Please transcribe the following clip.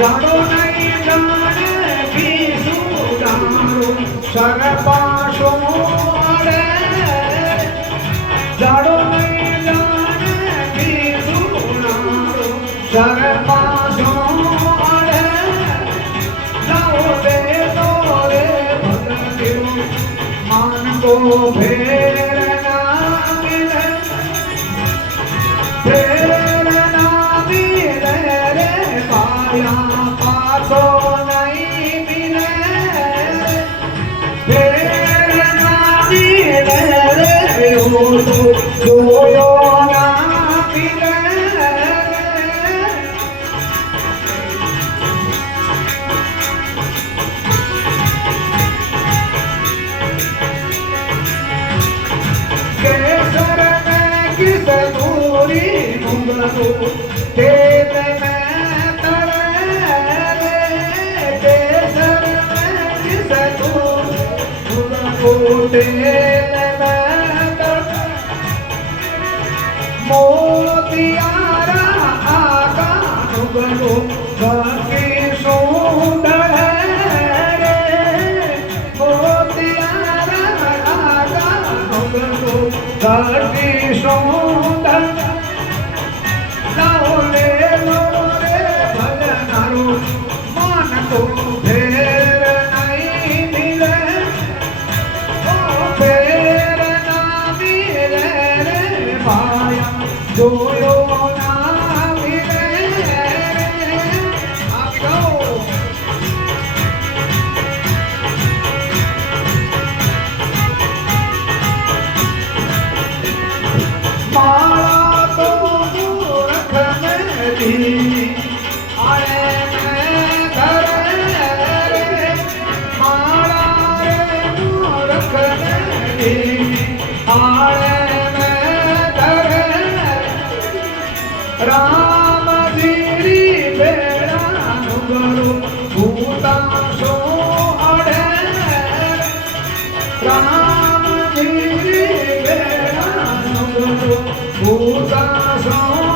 જાડો નહીં જાણે પીસું જાણો સરપાશો રે જાડો નહીં જાણે પીસું જાણો સરપાશો રે લાવો દે તો રે ભગત્યો માન કો ફેર ના મિલે ફેર ના મિલે રે પાયા પાછો નહીં મિલે ફેર ના મિલે રે જોયો ના મિલે केसर में किस दूरी मुंगलो तेल में तरे केसर में किस दूरी मुंगलो तेल में तरे मोतियारा आका मुंगलो भक्ति सुंदर रे मोतियारा आका मुंगलो धरती सुंदर लाओ ले लो रे भजनारो मान को फेर नहीं मिले ओ फेर ना मिले रे पाया जोयो ना मिले आप गाओ माला तो मूर्ख में दी आए में धरे रे माला रे मूर्ख में दी आए में धरे राम जीरी बेड़ा नुगरो भूता सो अड़े राम जीरी बेड़ा भूता सो